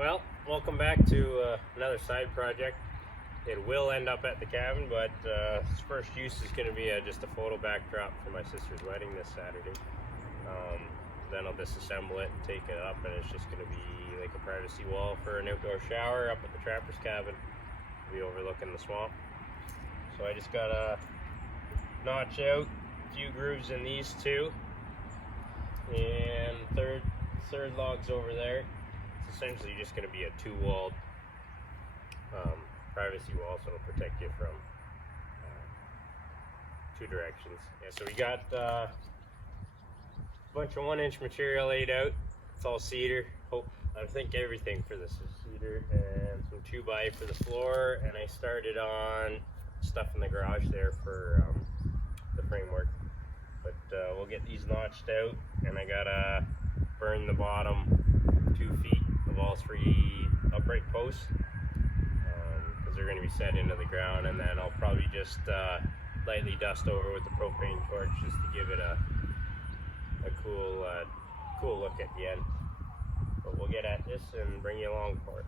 Well, welcome back to another side project. It will end up at the cabin, but its first use is going to be just a photo backdrop for my sister's wedding this Saturday. Then I'll disassemble it and take it up, and it's just going to be like a privacy wall for an outdoor shower up at the trapper's cabin. It'll be overlooking the swamp. So I just got to notch out a few grooves in these two, and third log's over there. It's essentially just going to be a two-walled privacy wall, so it'll protect you from two directions. Yeah, so we got a bunch of 1-inch material laid out. It's all cedar. I think everything for this is cedar, and some 2x for the floor, and I started on stuff in the garage there for the framework. But we'll get these notched out, and I gotta burn the bottom 2 feet of all 3 upright posts, because they're going to be set into the ground, and then I'll probably just lightly dust over with the propane torch just to give it a cool look at the end. But we'll get at this and bring you along for it.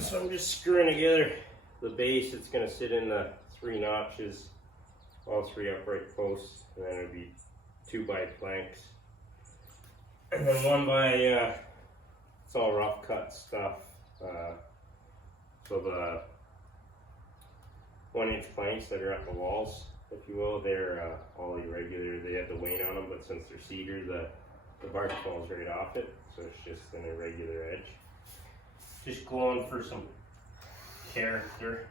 So I'm just screwing together the base. It's going to sit in the 3 notches, all 3 upright posts, and then it'll be 2x planks, and then 1x it's all rough cut stuff. So the 1-inch planks that are at the walls, if you will, they're all irregular. They have the wane on them, but since they're cedar, the bark falls right off it, so it's just an irregular edge. Just going for some character.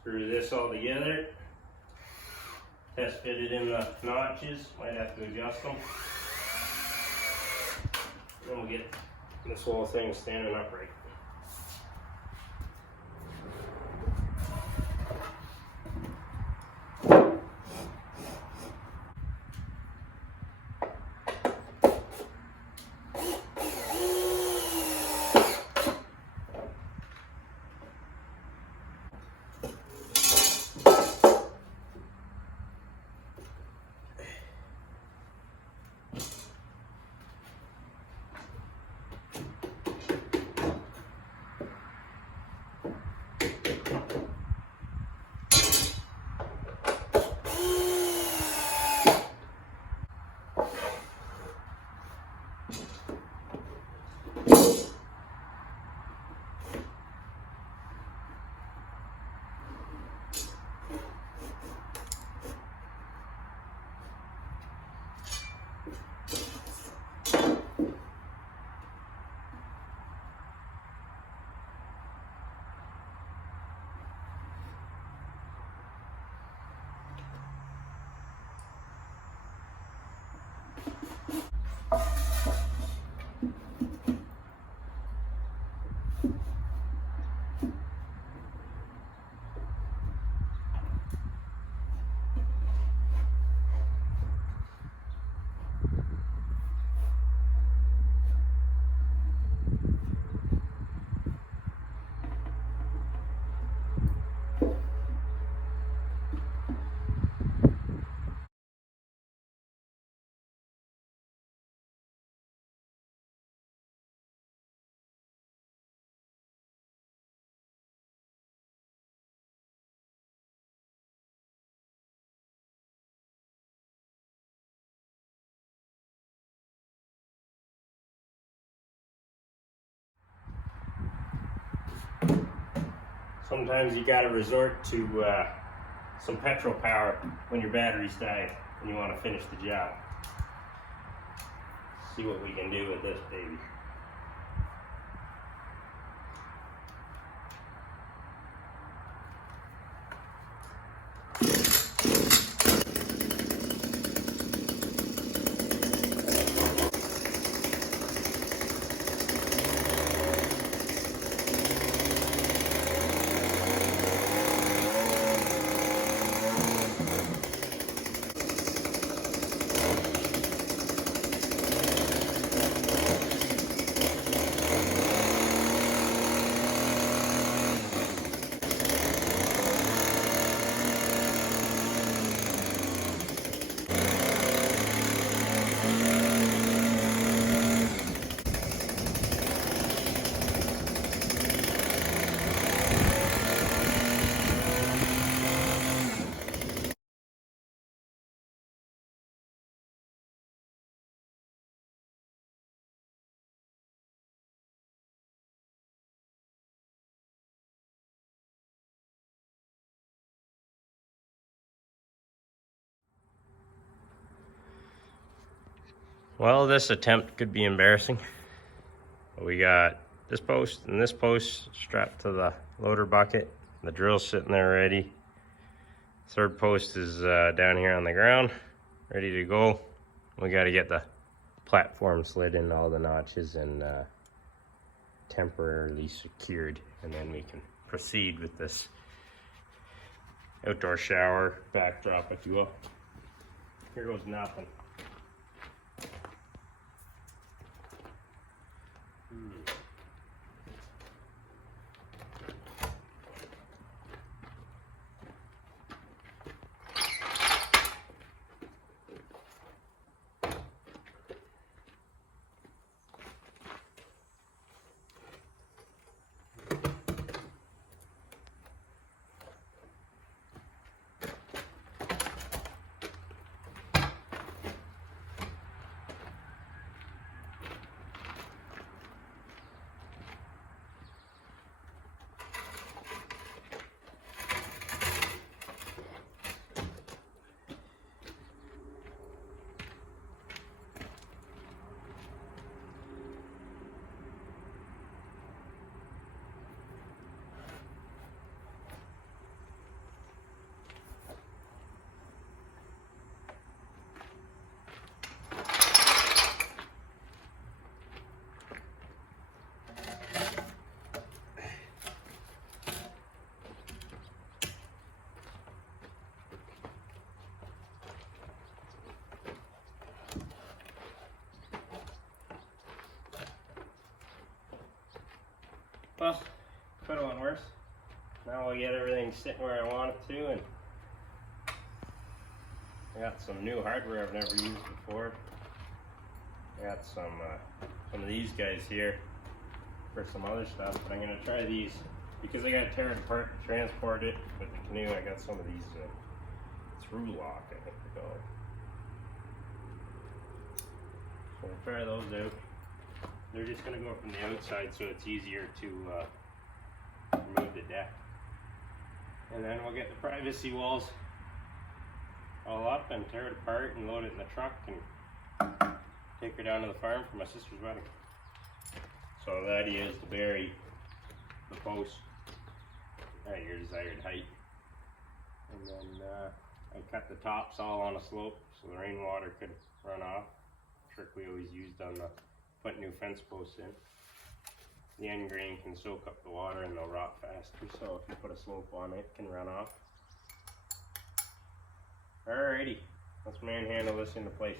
Screw this all together. Test fit it in the notches. Might have to adjust them. Then we'll get this whole thing standing upright. Sometimes you gotta resort to some petrol power when your batteries die and you want to finish the job. See what we can do with this baby. Well, this attempt could be embarrassing. We got this post and this post strapped to the loader bucket. The drill's sitting there ready. Third post is down here on the ground, ready to go. We got to get the platform slid in all the notches and temporarily secured, and then we can proceed with this outdoor shower backdrop, if you will. Here goes nothing. Well, could have went worse. Now we'll get everything sitting where I want it to, and I got some new hardware I've never used before. I got some of these guys here for some other stuff, but I'm gonna try these because I gotta tear it apart and transport it with the canoe. I got some of these through lock, I think they're called. So we'll try those out. They're just gonna go from the outside so it's easier to remove the deck. And then we'll get the privacy walls all up and tear it apart and load it in the truck and take her down to the farm for my sister's wedding. So that is to bury the post at your desired height. And then I cut the tops all on a slope so the rainwater could run off. trick we always used on the put new fence posts in. The end grain can soak up the water and they'll rot faster, so if you put a slope on it, it can run off. Alrighty, let's manhandle this into place.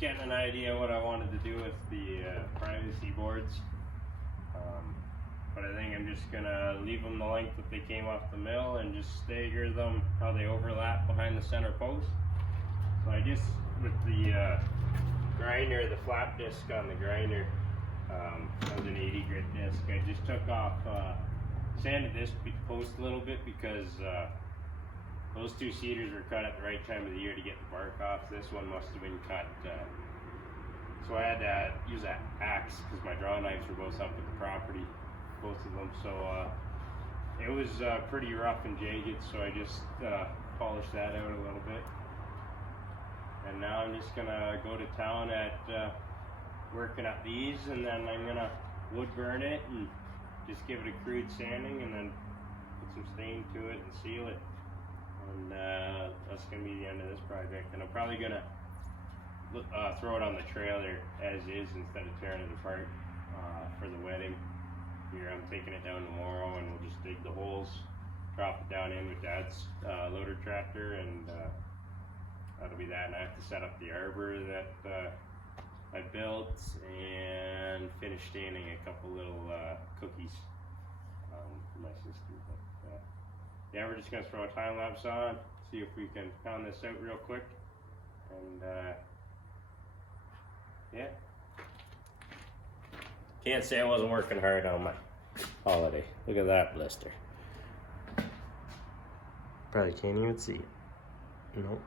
Getting an idea what I wanted to do with the privacy boards, but I think I'm just gonna leave them the length that they came off the mill and just stagger them how they overlap behind the center post. So I just, with the grinder, the flap disc on the grinder, that was an 80 grit disc, I just took off, sanded this post a little bit because those two cedars were cut at the right time of the year to get the bark off. This one must have been cut, so I had to use an axe because my draw knives were both up at the property, both of them. So it was pretty rough and jagged, so I just polished that out a little bit. And now I'm just gonna go to town at working up these, and then I'm gonna wood burn it and just give it a crude sanding, and then put some stain to it and seal it. And that's going to be the end of this project. And I'm probably going to throw it on the trailer as is instead of tearing it apart for the wedding. Here I'm taking it down tomorrow, and we'll just dig the holes, drop it down in with Dad's loader tractor, and that'll be that. And I have to set up the arbor that I built and finish staining a couple little cookies for my sister. But, yeah, we're just gonna throw a time lapse on, see if we can pound this out real quick, and yeah. Can't say I wasn't working hard on my holiday. Look at that blister. Probably can't even see it. Nope.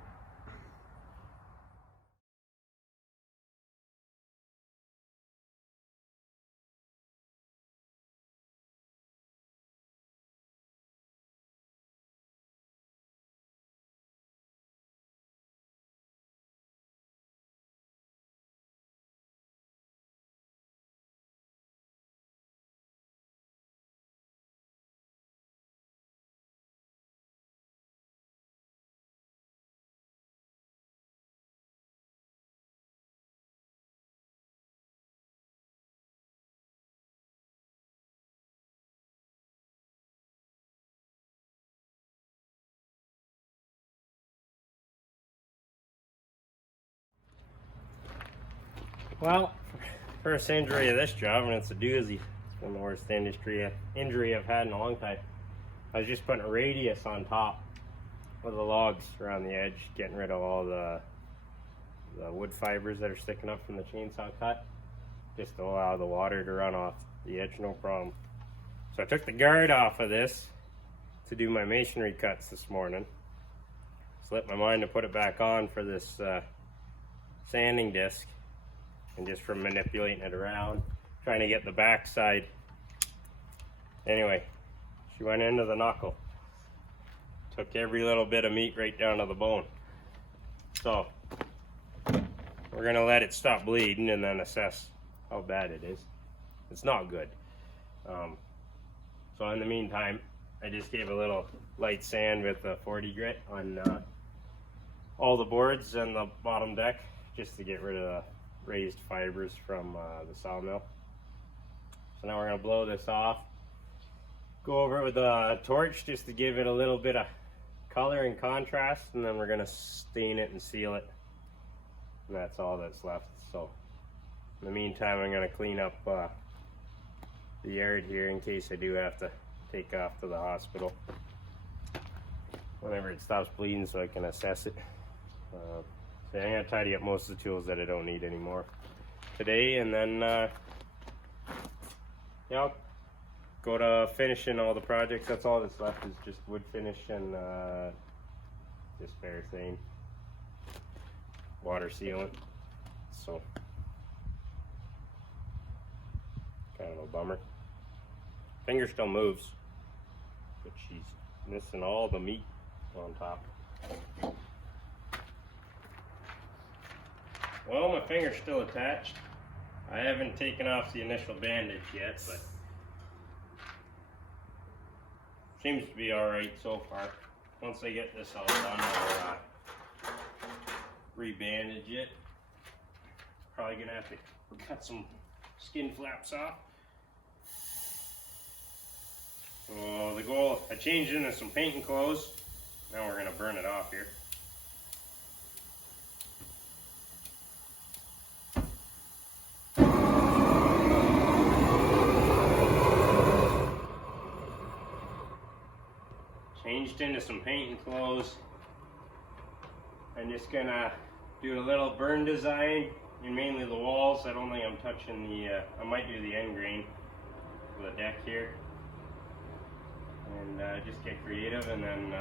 Well, first injury of this job, and it's a doozy. It's one of the worst injury I've had in a long time. I was just putting a radius on top of the logs around the edge, getting rid of all the wood fibers that are sticking up from the chainsaw cut, just to allow the water to run off the edge, no problem. So I took the guard off of this to do my masonry cuts this morning. Slipped my mind to put it back on for this sanding disc. And just from manipulating it around, trying to get the back side. Anyway, she went into the knuckle. Took every little bit of meat right down to the bone. So, we're gonna let it stop bleeding and then assess how bad it is. It's not good. So in the meantime, I just gave a little light sand with a 40 grit on all the boards and the bottom deck, just to get rid of the raised fibers from the sawmill. So now we're gonna blow this off. Go over it with a torch just to give it a little bit of color and contrast, and then we're gonna stain it and seal it. And that's all that's left. So in the meantime, I'm gonna clean up the yard here in case I do have to take off to the hospital whenever it stops bleeding, so I can assess it. So I'm gonna tidy up most of the tools that I don't need anymore today, and then yeah, I'll go to finishing all the projects. That's all that's left is just wood finish and just parathane, water sealant. So kind of a bummer. Finger still moves, but she's missing all the meat on top. Well, my finger's still attached. I haven't taken off the initial bandage yet, but seems to be alright so far. Once I get this all done, I'll re-bandage it. Probably gonna have to cut some skin flaps off. So the goal, I changed into some painting clothes. Now we're gonna burn it off here. Changed into some painting clothes. I'm just gonna do a little burn design in mainly the walls. I don't think I'm touching the, I might do the end grain for the deck here. And just get creative, and then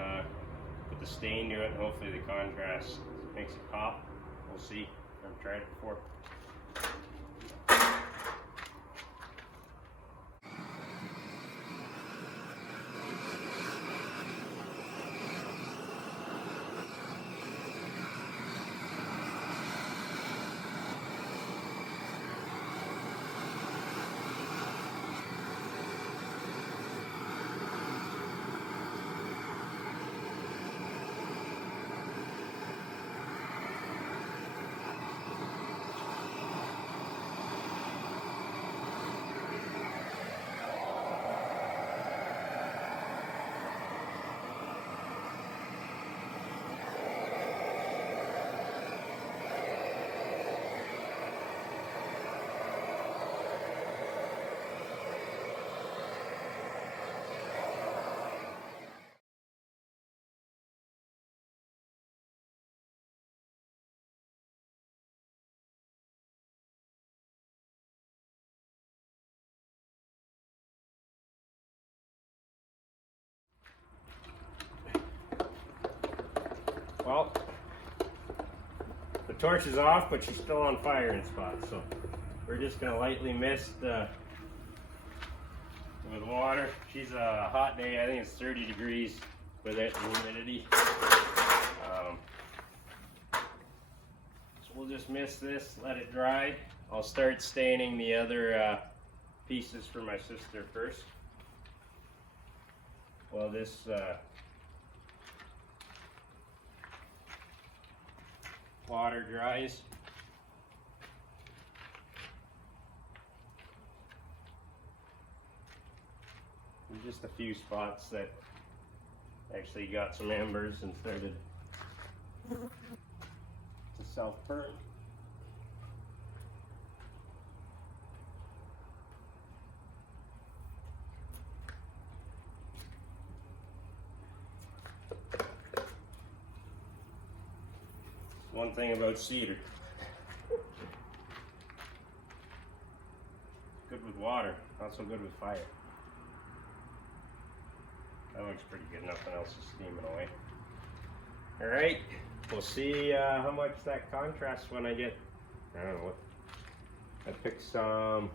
put the stain to it, and hopefully the contrast makes it pop. We'll see. I've tried it before. Well, the torch is off, but she's still on fire in spots, so we're just gonna lightly mist with water. She's a hot day. I think it's 30 degrees with it, humidity. So we'll just mist this, let it dry. I'll start staining the other pieces for my sister first. Well, this water dries. There's just a few spots that actually got some embers and started to self-burn. One thing about cedar, good with water, not so good with fire. That looks pretty good, nothing else is steaming away. All right, we'll see how much that contrasts when I get, I don't know what, I picked some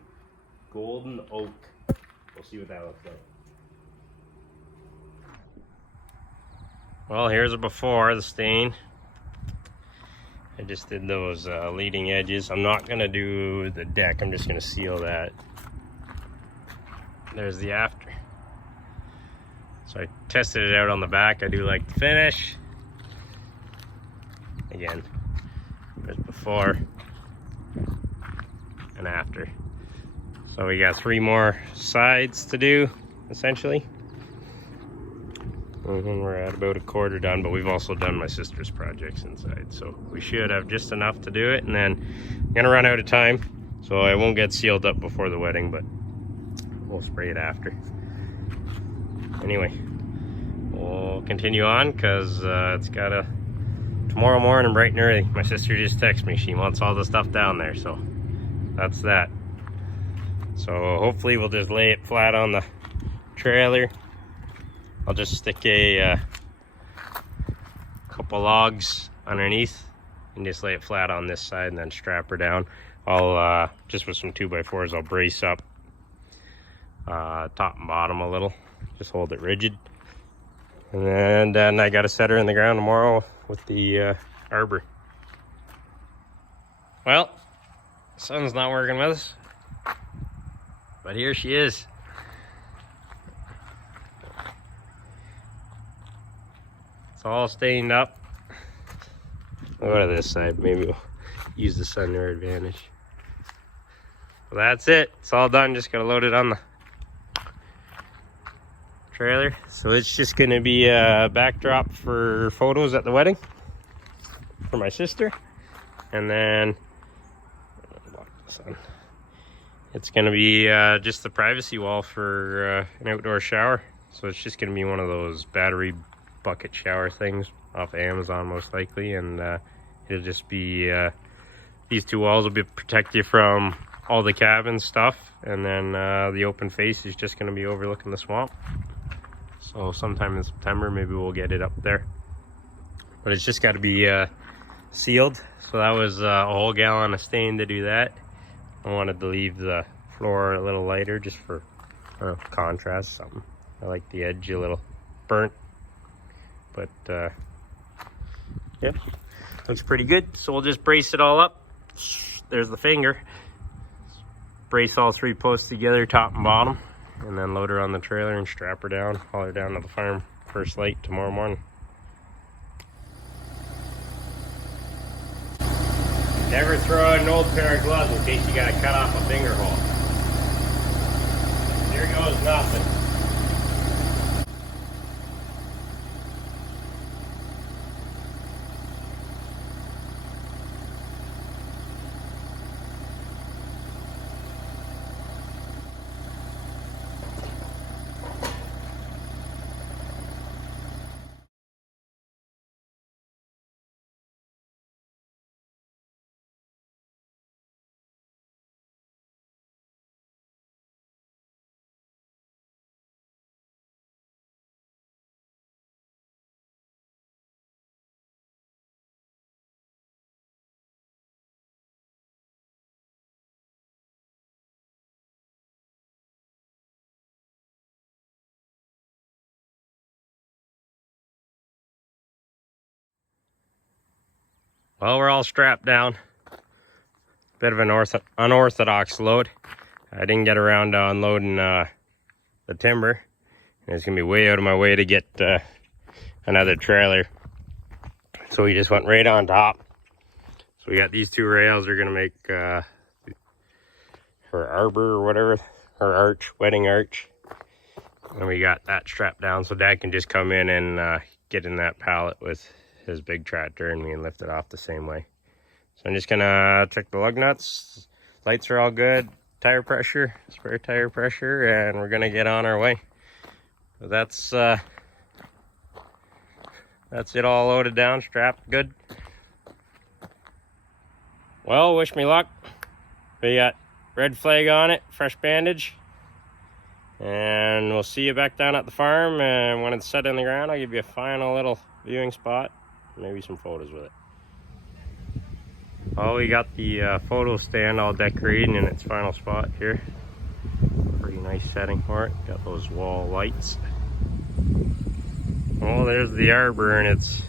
golden oak. We'll see what that looks like. Well, here's a before, the stain. I just did those leading edges. I'm not gonna do the deck, I'm just gonna seal that. There's the after. So I tested it out on the back. I do like the finish. Again, there's before and after. So we got 3 more sides to do, essentially. And we're at about a quarter done, but we've also done my sister's projects inside. So we should have just enough to do it, and then I'm gonna run out of time. So I won't get sealed up before the wedding, but we'll spray it after. Anyway, we'll continue on because it's gotta, tomorrow morning bright and early, my sister just texted me. She wants all the stuff down there, so that's that. So hopefully we'll just lay it flat on the trailer. I'll just stick a couple logs underneath and just lay it flat on this side and then strap her down. I'll just with some 2x4s, I'll brace up top and bottom a little, just hold it rigid. And then I gotta set her in the ground tomorrow with the arbor. Well, sun's not working with us, but here she is. It's all stained up. I'll go to this side, maybe we'll use the sun to our advantage. Well, that's it. It's all done. Just gotta load it on the trailer. So it's just gonna be a backdrop for photos at the wedding for my sister. And then block the sun. It's gonna be just the privacy wall for an outdoor shower. So it's just gonna be one of those battery bucket shower things off of Amazon most likely, and it'll just be these 2 walls will be protect you from all the cabin stuff, and then the open face is just going to be overlooking the swamp. So sometime in September maybe we'll get it up there, but it's just got to be sealed. So that was a whole gallon of stain to do that. I wanted to leave the floor a little lighter just for contrast, something. I like the edge a little burnt. But yep, looks pretty good. So we'll just brace it all up. There's the finger. Brace all 3 posts together, top and bottom, and then load her on the trailer and strap her down, haul her down to the farm first light tomorrow morning. Never throw out an old pair of gloves in case you gotta cut off a finger hole. Here goes nothing. Well, we're all strapped down. Bit of an unorthodox load. I didn't get around to unloading the timber. And it's gonna be way out of my way to get another trailer. So we just went right on top. So we got these 2 rails. They're gonna make her arbor or whatever, her arch, wedding arch. And we got that strapped down so Dad can just come in and get in that pallet with his big tractor, and we can lift it off the same way. So I'm just gonna check the lug nuts. Lights are all good. Tire pressure, spare tire pressure, and we're gonna get on our way. So that's it all loaded down, strapped good. Well, wish me luck. We got red flag on it, fresh bandage. And we'll see you back down at the farm, and when it's set in the ground, I'll give you a final little viewing spot. Maybe some photos with it. Oh, we got the photo stand all decorated in its final spot here. Pretty nice setting for it. Got those wall lights. Well, there's the arbor in its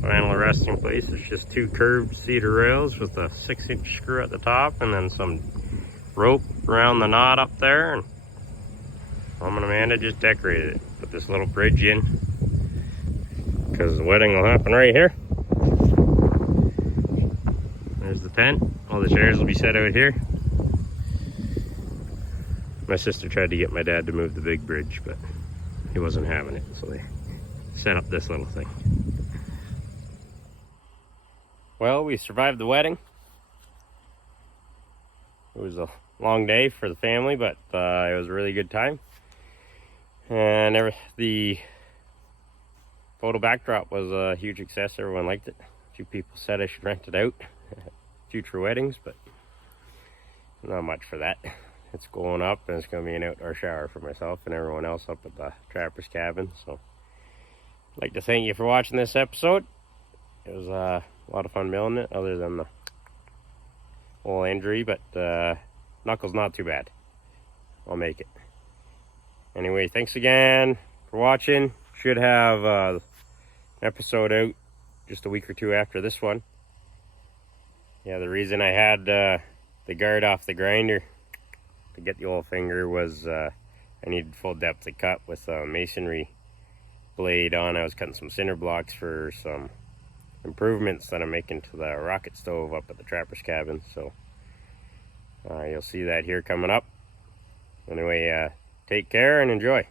final resting place. It's just 2 curved cedar rails with a 6-inch screw at the top, and then some rope around the knot up there. And Mom and Amanda just decorated it. Put this little bridge in, because the wedding will happen right here. There's the tent. All the chairs will be set out here. My sister tried to get my dad to move the big bridge, but he wasn't having it, so they set up this little thing. Well, we survived the wedding. It was a long day for the family, but it was a really good time. And the photo backdrop was a huge success. Everyone liked it. A few people said I should rent it out at future weddings, but not much for that. It's going up, and it's going to be an outdoor shower for myself and everyone else up at the Trapper's Cabin. So I'd like to thank you for watching this episode. It was a lot of fun milling it, other than the whole injury, but knuckles not too bad. I'll make it. Anyway, thanks again for watching. Should have an episode out just a week or two after this one. Yeah, the reason I had the guard off the grinder to get the old finger was I needed full depth of cut with a masonry blade on. I was cutting some cinder blocks for some improvements that I'm making to the rocket stove up at the Trapper's Cabin. So you'll see that here coming up. Anyway, take care and enjoy.